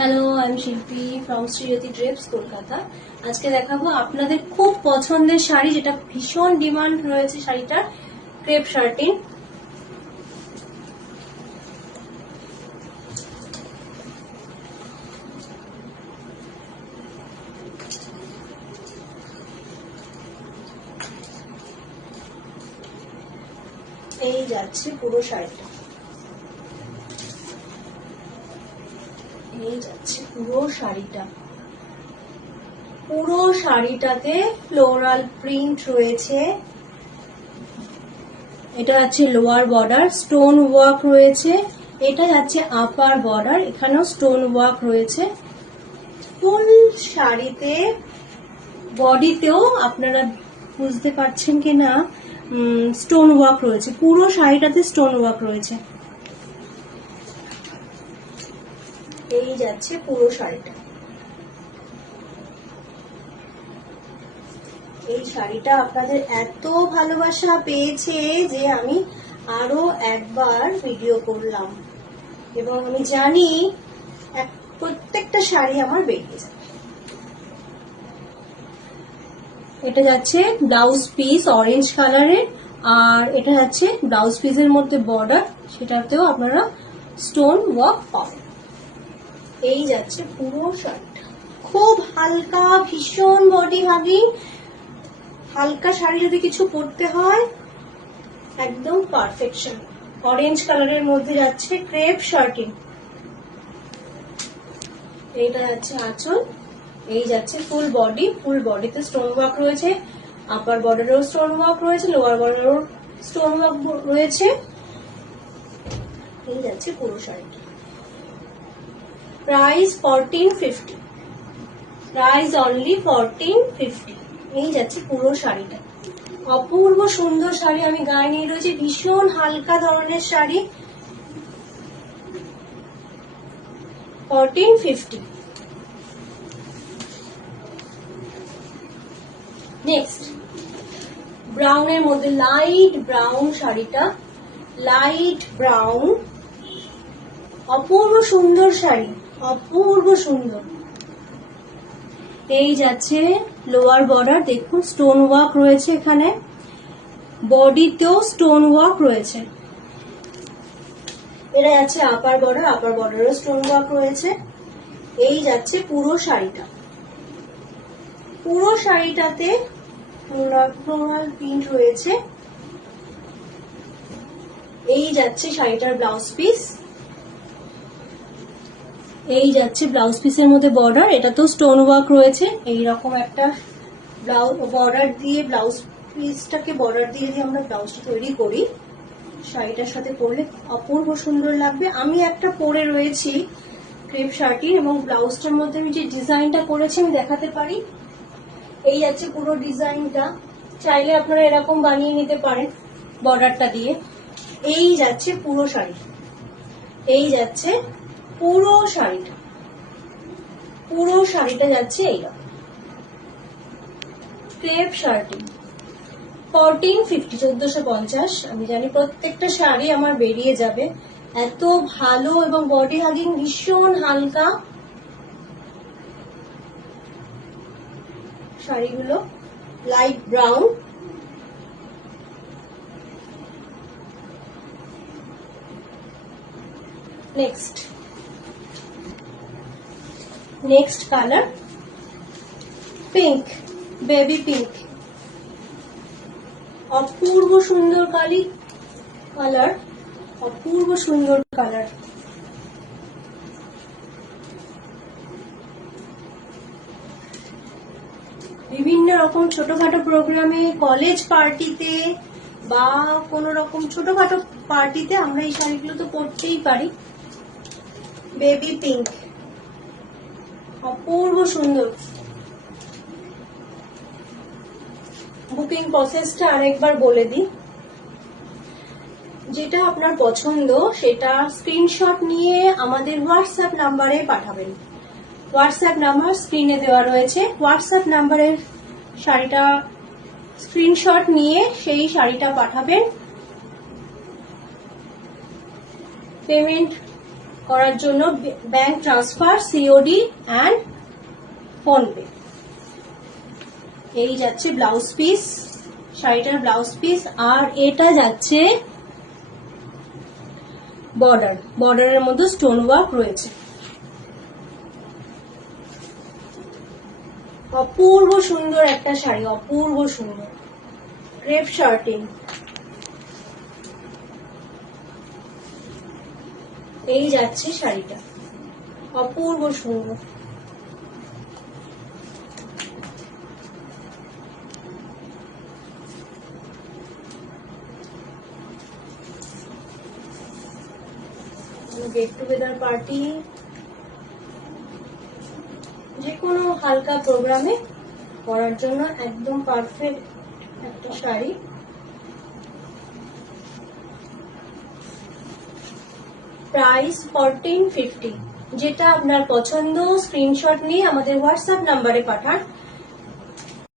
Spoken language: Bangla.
হ্যালো, আমি শিল্পী ফ্রম শ্রীয়তি ড্রেপস কলকাতা। আজকে দেখাবো আপনাদের খুব পছন্দের শাড়ি, যেটা ভীষণ ডিমান্ড রয়েছে শাড়িটার, ক্রেপ শার্টিং। এই যাচ্ছে পুরো শাড়িটা, এই যাচ্ছে পুরো শাড়িটা। পুরো শাড়িটাতে ফ্লোরাল প্রিন্ট রয়েছে। এটা আছে লোয়ার বর্ডার, স্টোন ওয়ার্ক রয়েছে। এটা যাচ্ছে আপার বর্ডার, এখানেও স্টোন ওয়ার্ক রয়েছে। ফুল শাড়িতে বডিতেও আপনারা বুঝতে পারছেন কি না, স্টোন ওয়ার্ক রয়েছে। পুরো শাড়িটাতে স্টোন ওয়ার্ক রয়েছে। এই যাচ্ছে পুরো শাড়িটা। এই শাড়িটা আপনাদের এত ভালোবাসা পেয়েছে যে আমি আরো একবার ভিডিও করলাম, এবং আমি জানি প্রত্যেকটা শাড়ি আমার বেরিয়ে যাবে। এটা যাচ্ছে ব্লাউজ পিস অরেঞ্জ কালারের, আর এটা যাচ্ছে ব্লাউজ পিসের মধ্যে বর্ডার, সেটাতেও আপনারা স্টোন ওয়ার্ক পাবেন। এই যাচ্ছে পুরো শাড়িটা, খুব হালকা, ভীষণ বডি হাগিং। হালকা শাড়ি যদি কিছু পরতে হয় একদম পারফেকশন। অরেঞ্জ কালারের মধ্যে যাচ্ছে ক্রেপ শার্টিং। এইটা যাচ্ছে আঁচল। এই যাচ্ছে ফুল বডি, ফুল বডিতে স্টোন ওয়ার্ক রয়েছে। আপার বর্ডারেও স্টোন ওয়ার্ক রয়েছে, লোয়ার বর্ডারেও স্টোন ওয়ার্ক রয়েছে। এই যাচ্ছে পুরো শাড়িটা। Price 1450, price only 1450। এই যাচ্ছে পুরো শাড়িটা। অপূর্ব সুন্দর শাড়ি আমি গায়ে নিয়ে রয়েছি, ভীষণ হালকা ধরনের শাড়ি। 1450। নেক্সট, ব্রাউনের মধ্যে লাইট ব্রাউন শাড়িটা, লাইট ব্রাউন, অপূর্ব সুন্দর শাড়ি, অপূর্ব সুন্দর। এই যাচ্ছে লোয়ার বর্ডার, দেখুন স্টোন ওয়ার্ক রয়েছে এখানে, বডিতেও স্টোন ওয়ার্ক রয়েছে। এটা যাচ্ছে আপার বর্ডার, আপার বর্ডারেও স্টোন ওয়ার্ক রয়েছে। এই যাচ্ছে পুরো শাড়িটা। পুরো শাড়িটাতে ফ্লোরাল প্রিন্ট রয়েছে। এই যাচ্ছে শাড়িটার ব্লাউজ পিস। এই যাচ্ছে ব্লাউজ পিসের মধ্যে বর্ডার, এটা তো স্টোন ওয়ার্ক রয়েছে। এইরকম একটা বর্ডার দিয়ে, ব্লাউজ পিসটাকে বর্ডার দিয়ে আমরা ব্লাউজটা তৈরি করি। শাড়িটার সাথে পরলে অপূর্ব সুন্দর লাগবে। আমি একটা পরে রয়েছি ক্রেপ শার্টি, এবং ব্লাউজটার মধ্যে আমি যে ডিজাইনটা করেছি আমি দেখাতে পারি। এই যাচ্ছে পুরো ডিজাইনটা, চাইলে আপনারা এরকম বানিয়ে নিতে পারেন বর্ডারটা দিয়ে। এই যাচ্ছে পুরো শাড়ি, এই যাচ্ছে পুরো শাড়িটা। পুরো শাড়িটা যাচ্ছে এইরকম ক্রেপ শার্টি। 1450, 1450। আমি জানি প্রত্যেকটা শাড়ি আমার বেরিয়ে যাবে, এত ভালো, এবং বডি হাগিং, ভীষণ হালকা শাড়িগুলো। Light brown, next colour pink, baby pink, অপূর্ব সুন্দর কালার, অপূর্ব সুন্দর কালার। বিভিন্ন রকম ছোটখাটো প্রোগ্রামে, কলেজ পার্টিতে, বা কোনো রকম ছোটখাটো পার্টিতে আমরা এই শাড়িগুলো তো পরতেই পারি। বেবি পিঙ্ক, অপূর্ব সুন্দর। বুকিং প্রসেসটা আরেকবার বলে দিই। যেটা আপনার পছন্দ সেটা স্ক্রিনশট নিয়ে আমাদের হোয়াটসঅ্যাপ নাম্বারে পাঠাবেন। হোয়াটসঅ্যাপ নাম্বার স্ক্রিনে দেওয়া রয়েছে। হোয়াটসঅ্যাপ নাম্বারের শাড়িটা স্ক্রিনশট নিয়ে সেই শাড়িটা পাঠাবেন। পেমেন্ট করার জন্য bank transfer, COD and PhonePe. এই যাচ্ছে ব্লাউজ পিস, শাড়িটার ব্লাউজ পিস। আর এটা যাচ্ছে বর্ডার, বর্ডারের মধ্যে স্টোন ওয়ার্ক রয়েছে। অপূর্ব সুন্দর একটা শাড়ি, অপূর্ব সুন্দর ক্রেপ শার্টিং। এই যাচ্ছে শাড়িটা, অপূর্ব সুন্দর। গেট টুগেদার পার্টি, যে কোনো হালকা প্রোগ্রামে পরার জন্য একদম পারফেক্ট একটা শাড়ি। প্রাইস 1450। যেটা আপনার পছন্দ স্ক্রিনশট নিয়ে আমাদের হোয়াটসঅ্যাপ নাম্বারে পাঠান।